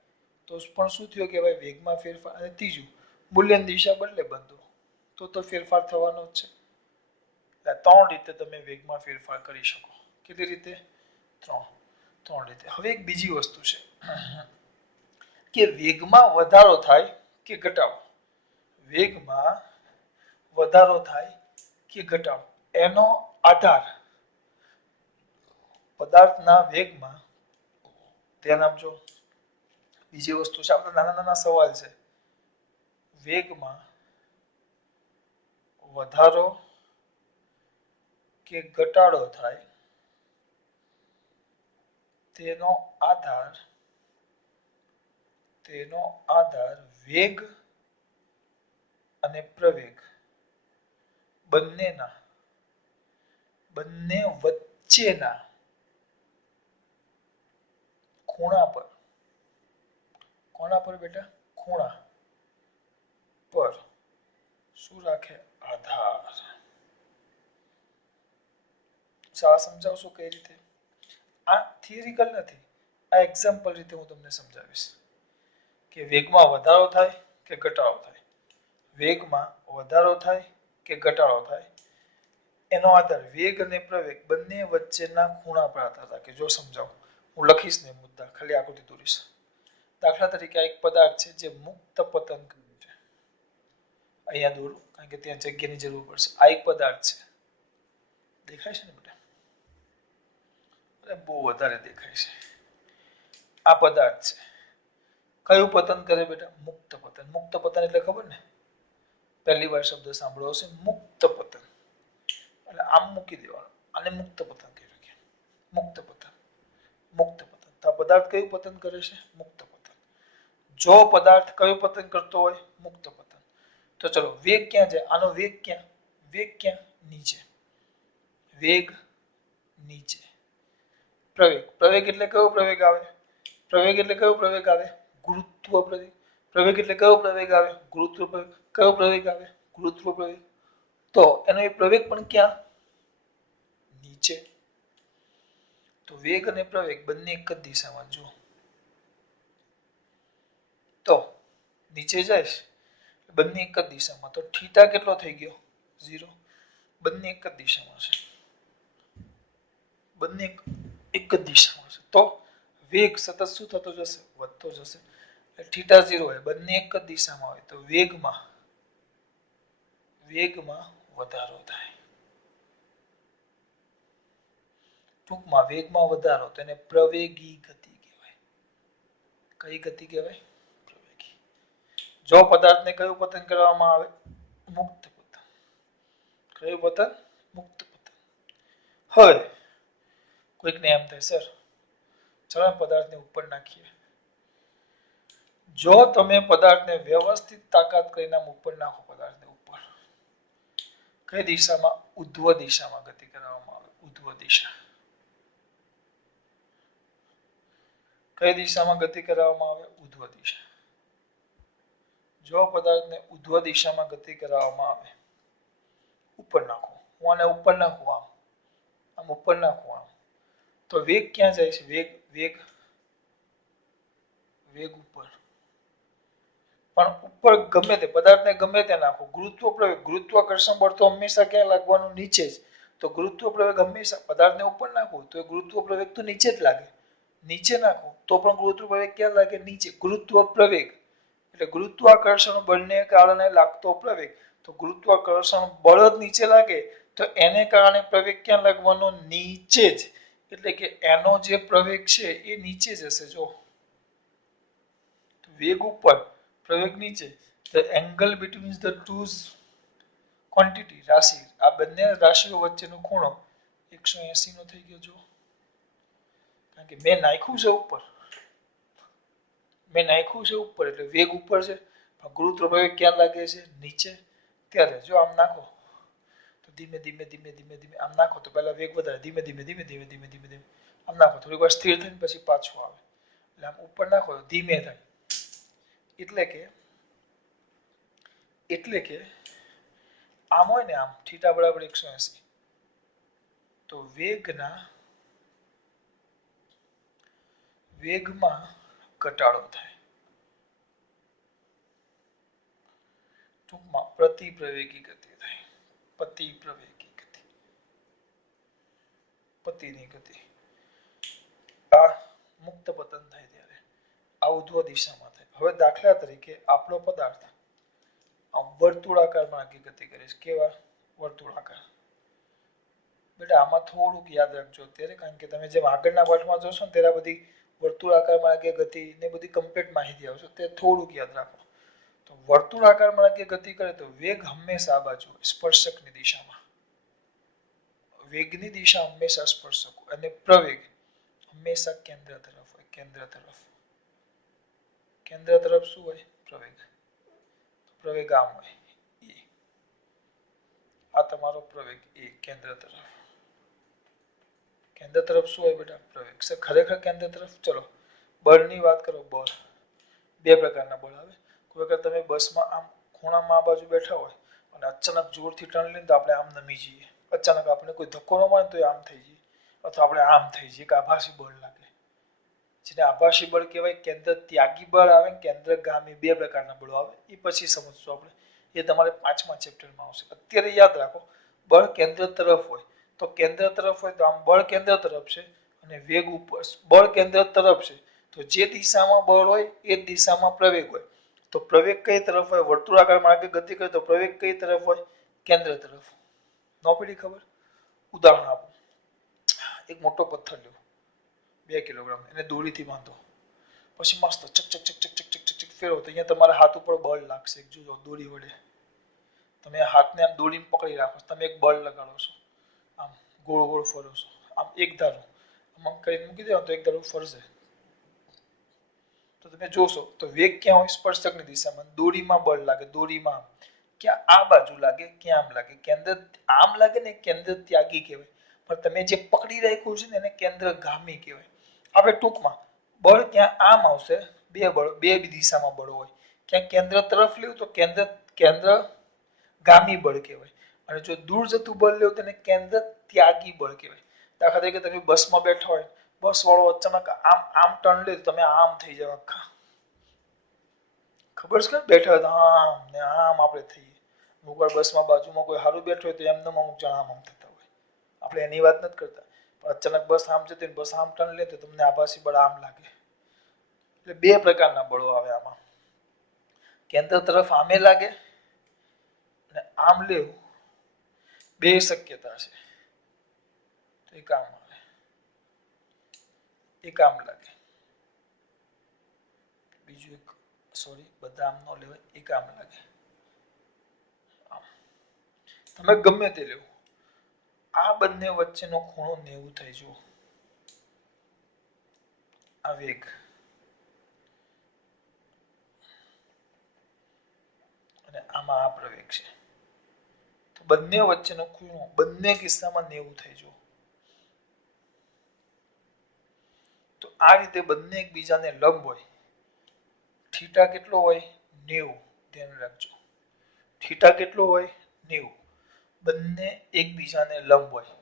તો પણ શું થયું કે ભાઈ વેગમાં ફેરફાર. અને ત્રીજું, મૂલ્યની દિશા બદલે બધું તો ફેરફાર થવાનો જ છે. એટલે ત્રણ રીતે તમે વેગમાં ફેરફાર કરી શકો. કેટલી રીતે? ત્રણ રીતે. હવે એક બીજી વસ્તુ છે કે વેગમાં વધારો થાય કે ઘટાડો. વેગમાં વધારો થાય કે ઘટાડો એનો આધાર પદાર્થના વેગમાં, ધ્યાન આપજો. બીજી વસ્તુ છે, આપણે નાના નાના સવાલ છે. વેગમાં વધારો કે ઘટાડો થાય તેનો આધાર વેગ અને પ્રવેગ બંને વચ્ચેના ખૂણા પર. કોના પર બેટા? ખૂણા પર શું રાખે? આધાર. સમજાવશો કઈ રીતે? આ થિયરિકલ નથી, આ એક્ઝામ્પલ રીતે હું તમને સમજાવીશ કે વેગમાં વધારો થાય કે ઘટાડો થાય. વેગમાં વધારો થાય કે ઘટાડો થાય એનો આધાર વેગ અને પ્રવેગ બંને વચ્ચેના ખૂણા પર આધાર રાખે. જો સમજાવું, હું લખીશ ને મુદ્દા, ખાલી આકૃતિ દોરીશ. દાખલા તરીકે એક પદાર્થ છે જે મુક્ત પતન કરે છે. અહીંયા દોરું કારણ કે ત્યાં જગ્યાની જરૂર પડશે. આ એક પદાર્થ છે, દેખાય છે ને બેટા? બહુ વધારે દેખાય છે. આ પદાર્થ છે. કયું પતન કરે બેટા? મુક્ત પતન. મુક્ત પતન એટલે ખબર ને? પહેલી વાર શબ્દ સાંભળ્યો હશે, મુક્ત પતન. એટલે આમ મૂકી દેવાનું, આને મુક્ત પતન કહેવાય. મુક્ત પતન. તો આ પદાર્થ કયું પતન કરે છે? મુક્ત પતન. જો પદાર્થ કયું પતન કરતો હોય? મુક્ત પતન. તો ચલો, વેગ ક્યાં જાય? આનો વેગ ક્યાં? વેગ ક્યાં? નીચે. વેગ નીચે. પ્રવેગ એટલે કયો પ્રવેગ આવે? ગુરુત્વ પ્રવેગ. પ્રવેગ એટલે કયો પ્રવેગ આવે? ગુરુત્વ પ્રવેગ. કયો પ્રવેગ આવે? ગુરુત્વ પ્રવેગ. તો એનો એ પ્રવેગ પણ ક્યાં? નીચે. તો વેગ અને પ્રવેગ બંને એક જ દિશામાં. જો તો નીચે જાય બંને એક જ દિશામાં, તો થીટા કેટલો થઈ ગયો? 0. બંને એક જ દિશામાં છે. બંને એક જ દિશામાં છે તો વેગ સતત શું થતો જશે? વધતો જશે. થીટા 0 હોય, બંને એક જ દિશામાં હોય તો વેગમાં વધારો થાય. ટૂંકમાં વેગમાં વધારો, તેને પ્રવેગી ગતિ કહેવાય. કઈ ગતિ કહેવાય? પ્રવેગી. જો પદાર્થને કયું પતન કરવામાં આવે? મુક્ત પતન. કયું પતન? મુક્ત પતન. હવે કોઈકને એમ થાય, સર ચલો પદાર્થને ઉપર નાખીએ. જો તમે પદાર્થને વ્યવસ્થિત તાકાત કરીને ઉપર નાખો, પદાર્થને ઉપર, કઈ દિશામાં? ઉધ્વ દિશામાં ગતિ કરવામાં આવે. ઉધ્વ દિશા. કઈ દિશામાં ગતિ કરવામાં આવે? ઉધ્વ દિશા. જો પદાર્થને ઉધ્વ દિશામાં ગતિ કરવામાં આવે, ઉપર નાખો, હું આને ઉપર નાખું, આમ ઉપર નાખું, આમ, તો વેગ ક્યાં જાય છે? વેગ ઉપર. પણ ઉપર ગમે તે પદાર્થને ગમે તે નાખો, ગુરુત્વ પ્રવેગ, ગુરુત્વાકર્ષણ બળ તો હંમેશા ક્યાં લાગવાનું? નીચે જ. તો ગુરુત્વ પ્રવેગ હંમેશા, પદાર્થને ઉપર નાખો તો ગુરુત્વ પ્રવેગ તો નીચે જ લાગે. નીચે નાખો તો પણ ગુરુત્વ પ્રવેગ ક્યાં લાગે? નીચે. ગુરુત્વ પ્રવેગ એટલે ગુરુત્વાકર્ષણ બળને કારણે લાગતો પ્રવેગ. તો ગુરુત્વાકર્ષણ બળ જ નીચે લાગે તો એને કારણે પ્રવેગ ક્યાં લાગવાનો? નીચે જ. એટલે કે એનો જે પ્રવેગ છે એ નીચે જશે. જો વેગ ઉપર પ્રવેગ નીચે, the angle between the two quantity રાશિ, આ બંને રાશિઓ વચ્ચેનો ખૂણો 180 નો થઈ ગયો. જો કારણ કે મેં નાખ્યું છે ઉપર, એટલે વેગ ઉપર છે, ગુરુત્વ પ્રવેગ ક્યાં લાગે છે? નીચે. ત્યારે જો આમ નાખો તો ધીમે ધીમે ધીમે ધીમે ધીમે આમ નાખો તો પહેલા વેગ વધારે, ધીમે ધીમે ધીમે ધીમે ધીમે ધીમે ધીમે આમ નાખો, થોડીક વાર સ્થિર થઈને પછી પાછું આવે. એટલે આમ ઉપર નાખો તો ધીમે થાય. એટલે કે આમ હોય ને, આમ થીટા બરાબર 180, તો વેગમાં ઘટાડો થાય. ટૂંકમાં પ્રતિપ્રવેગી ગતિ થાય. પતિની ગતિ. આ મુક્ત પતન થાય ત્યારે આ ઉધ્વ દિશામાં થાય. હવે દાખલા તરીકે આપણો પદાર્થ વર્તુળાકારમાં આગી ગતિ કરે છે. કેવા? વર્તુળાકાર. બેટા આમાં થોડુંક યાદ રાખજો અત્યારે, કારણ કે તમે જેમ આગળના પાઠમાં જોશો ને ત્યારે બધી વર્તુળાકારમાં આગી ગતિ ને બધી કમ્પ્લીટ માહિતી આવશે. તે થોડુંક યાદ રાખો. તો વર્તુળાકારમાં આગી ગતિ કરે તો વેગ હંમેશા આ બાજુ સ્પર્શકની દિશામાં, વેગની દિશા હંમેશા સ્પર્શક, અને પ્રવેગ હંમેશા કેન્દ્ર તરફ હોય. કેન્દ્ર તરફ શું હોય? પ્રવેગ આમ હોય. આ તમારો પ્રવેગ એ કેન્દ્ર તરફ શું હોય બેટા? પ્રવેગ. ખરેખર કેન્દ્ર તરફ. ચલો બળની વાત કરો. બળ બે પ્રકારના બળ આવે. કોઈ વખત તમે બસમાં આમ ખૂણામાં આ બાજુ બેઠા હોય અને અચાનક જોરથી ટર્ન લઈને તો આપણે આમ નમી જઈએ. અચાનક આપણે કોઈ ધક્કો ન મારે તો આમ થઈ જઈએ, અથવા આપણે આમ થઈ જઈએ. એક આભાસી બળ લાગે, જેને આભાસી બળ કહેવાય. કેન્દ્ર ત્યાગી બળ આવે, કેન્દ્રગામી, બે પ્રકારના બળો આવે. એ પછી સમજશું આપણે. એ તમારે 5મા ચેપ્ટરમાં આવશે. અત્યારે યાદ રાખો, બળ કેન્દ્ર તરફ હોય તો આમ બળ કેન્દ્ર તરફ છે, અને વેગ ઉપર. બળ કેન્દ્ર તરફ છે તો જે દિશામાં બળ હોય એ જ દિશામાં પ્રવેગ હોય. તો પ્રવેગ કઈ તરફ હોય? વર્તુળાકાર માર્ગે ગતિ કરે તો પ્રવેગ કઈ તરફ હોય? કેન્દ્ર તરફ. ન પડી ખબર? ઉદાહરણ આપો. એક મોટો પથ્થર લો, 2 કિલોગ્રામ, એને દોરીથી બાંધો, પછી મસ્ત ચક ચક ચક ચક ચક ચક ચક ફેરવો તો અહીંયા તમારા હાથ ઉપર બળ લાગશે. જો દોરી વડે તમે હાથને આમ દોરીને પકડી રાખો, તમે એક બળ લગાડો છો, આમ ગોળ ગોળ ફરો છો, આમ એક ધારું આમ કરીને મૂકી દો તો એક ધારું ફરશે. તો તમે જોશો તો વેગ ક્યાં હોય? સ્પર્શકની દિશામાં. દોરીમાં બળ લાગે, દોરીમાં ક્યાં? આ બાજુ લાગે. ક્યાં આમ લાગે? કેન્દ્ર આમ લાગે ને, કેન્દ્ર ત્યાગી કહેવાય. પણ તમે જે પકડી રાખ્યું છે ને એને કેન્દ્રગામી કહેવાય. હવે ટૂંકમાં બળ ક્યાં? આમ આવશે. બે દિશામાં બળ હોય. ક્યાં કેન્દ્ર તરફ લેવું તો કેન્દ્રગામી બળ કહેવાય, અને જો દૂર જતું બળ લેવું તો એને કેન્દ્ર ત્યાગી બળ કહેવાય. દાખલા તરીકે તમે બસમાં બેઠા હોય, બસ વાળો અચાનક આમ ટર્ન લે તો તમે આમ થઈ જાવ આખા. ખબર છે? બેઠા હોય તો આમ ને આમ આપણે થઈએ. અમુક વાર બસમાં બાજુમાં કોઈ સારું બેઠું હોય તો એમને અમુક જણા આમ થતા હોય. આપણે એની વાત નથી કરતા. અચાનક બસ આમ જતી હોય, બસ આમ ટર્ન લે તો તમને આભાસી બળ આમ લાગે. એટલે બે પ્રકારના બળો આવે આમાં. કેન્દ્ર તરફ આમે લાગે અને આમ લેવું, બે શક્યતા છે. તો એક આમ આવે, એક આમ લાગે. બીજું એક, સોરી, બધા આમ ન લેવાય, એક આમ લાગે. તમે ગમે તે લેવું, આ બંને વચ્ચેનો ખૂણો 90 થાય. જુઓ આ વેગ અને આમાં આ પ્રવેગ છે, તો બંને વચ્ચેનો ખૂણો બંને કિસ્સામાં 90 થાય. જુઓ તો આ રીતે બંને એકબીજાને લંબ હોય. થીટા કેટલો હોય? 90. ધ્યાન રાખજો, થીટા કેટલો હોય? 90. બંને એકબીજાને લંબ હોય.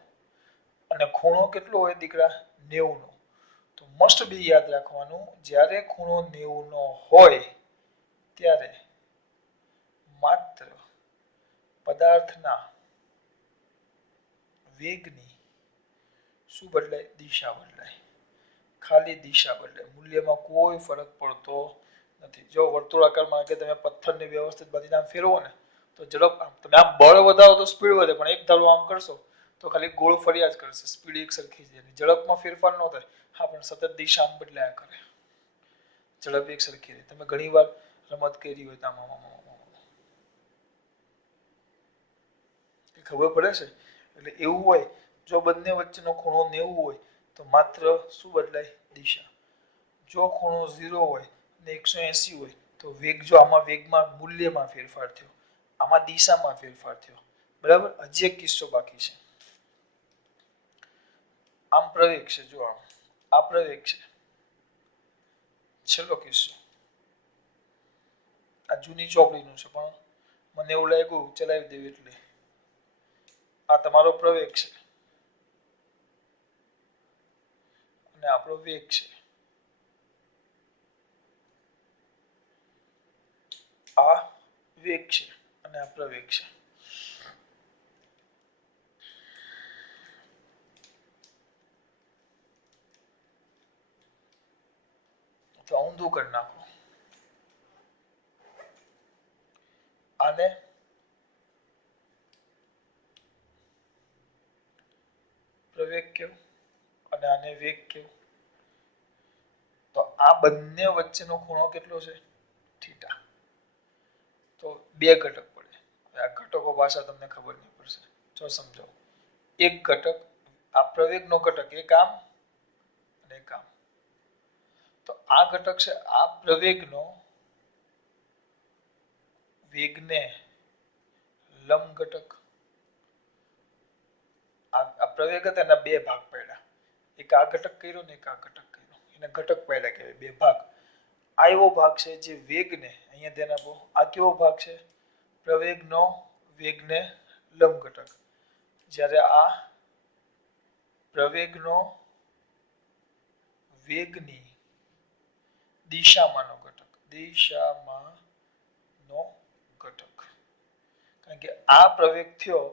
અને ખૂણો કેટલો હોય દીકરા? 90 નો. તો મસ્ટ બી યાદ રાખવાનું, જ્યારે ખૂણો 90 નો હોય ત્યારે માત્ર પદાર્થના વેગની શું બદલાય? દિશા બદલાય. ખાલી દિશા બદલાય, મૂલ્યમાં કોઈ ફરક પડતો નથી. જો વર્તુળાકારમાં કે તમે પથ્થરને વ્યવસ્થિત બધીને આમ ફેરવો ને તો ઝડપ, તમે આમ બળ વધારો તો સ્પીડ વધે, પણ એક ધારું આમ કરશો તો ખાલી ગોળ ફર્યા જ કરશે, સ્પીડ એક સરખી જ રહે, ઝડપમાં ફેરફાર ન થાય. હા, પણ સતત દિશા બદલાયા કરે, ઝડપ એક સરખી રહે. તમે ઘણી વાર રમત કરી હોય તો ખબર પડે છે. એટલે એવું હોય, જો બંને વચ્ચેનો ખૂણો 90 હોય તો માત્ર શું બદલાય? દિશા. જો ખૂણો 0 હોય અને 180 હોય તો વેગ, જો આમાં વેગમાં મૂલ્યમાં ફેરફાર થયો, આમાં દિશામાં ફેરફાર થયો. બરાબર. હજી એક કિસ્સો બાકી છે. આમ પ્રવેગ છે, જો આ પ્રવેગ છે. છેલ્લો કિસ્સો આ જૂની ચોપડીનું છે, પણ મને એવું લાગ્યું ચલાવી દેવું એટલે. આ તમારો પ્રવેગ છે અને આપણો વેગ છે. આ વેગ છે અને આ પ્રવેગ છે. તો ઊંધું કરી નાખો. આને પ્રવેગ કેવું અને આને વેગ કેવું? તો આ બંને વચ્ચેનો ખૂણો કેટલો છે? થીટા. તો બે ઘટક પડે. આ ઘટકો ભાષા તમને ખબર નહીં પડશે. જો સમજો, એક ઘટક, આ પ્રવેગનો ઘટક એક આમ અને એક આમ. તો આ ઘટક છે, આ પ્રવેગનો વેગને લંબ ઘટક. આ પ્રવેગ હતા, એના બે ભાગ પડ્યા. એક આ ઘટક કર્યો ને એક આ ઘટક કર્યો. એને ઘટક પડ્યા કહેવાય, બે ભાગ. આ એવો ભાગ છે જે વેગને, અહીંયા ધ્યાન આપો, આ કેવો ભાગ છે? પ્રવેગનો વેગને લંબ ઘટક. જ્યારે આ પ્રવેગનો વેગની દિશામાંનો ઘટક. દિશામાંનો ઘટક. કારણ કે આ પ્રવેગ થયો,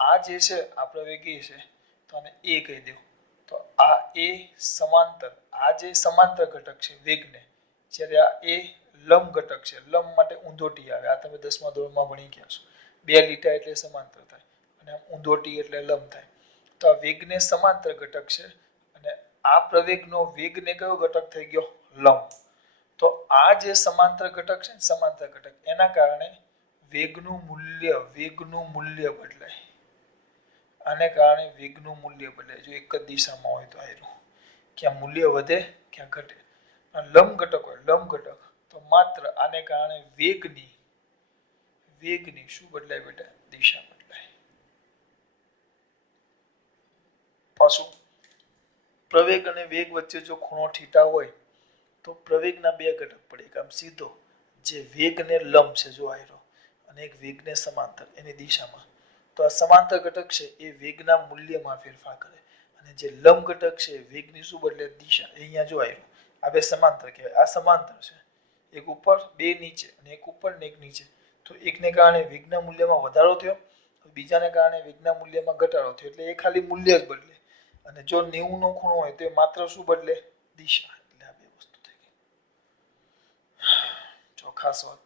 આ જે છે આ પ્રવેગ એ છે, તો આને એ કહી દો. તો આ એ સમાંતર, આ જે સમાંતર ઘટક છે વેગને, જ્યારે આ એ લંબ ઘટક છે. લંબ માટે ઊંધો ટી આવે, આ તમે 10મા ધોરણમાં ભણી ગયા છો. બે લીટા એટલે સમાંતર થાય અને આમ ઊંધો ટી એટલે લંબ થાય. તો આ વેગને સમાંતર ઘટક છે અને આ પ્રવેગનો વેગને કયો ઘટક થઈ ગયો? લંબ. તો આ જે સમાંતર ઘટક છે ને, સમાંતર ઘટક, એના કારણે વેગનું મૂલ્ય બદલાય. આને કારણે વેગનું મૂલ્ય બદલાય. જો એક જ દિશામાં હોય તો આયરું, ક્યાં મૂલ્ય વધે ક્યાં ઘટે. લંબ ઘટક હોય, લંબ ઘટક, તો માત્ર આને કારણે વેગની શું બદલાય બેટા? દિશા બદલાય. પાછું પ્રવેગ અને વેગ વચ્ચે જો ખૂણો થીટા હોય તો પ્રવેગના બે ઘટક પડે. એક આમ સીધો, જે વેગને લંબ છે, જો આયરો, અને એક વેગને સમાંતર, એની દિશામાં. તો આ સમાંતર ઘટક છે એ વેગના મૂલ્યમાં ફેરફાર કરે, અને જે લંબ ઘટક છે વેગની શું બદલે? દિશા. અહીંયા જો આવ્યું, આ બે સમાંતર કહેવાય. આ સમાંતર છે, એક ઉપર બે નીચે, અને એક ઉપર ને એક નીચે. તો એકને કારણે વેગના મૂલ્યમાં વધારો થયો, બીજાને કારણે વેગના મૂલ્યમાં ઘટાડો થયો. એટલે એ ખાલી મૂલ્ય જ બદલે. અને જો 90 નો ખૂણો હોય તો એ માત્ર શું બદલે? દિશા. એટલે આ બે વસ્તુ થઈ ગઈ. ચોખાસ વાત.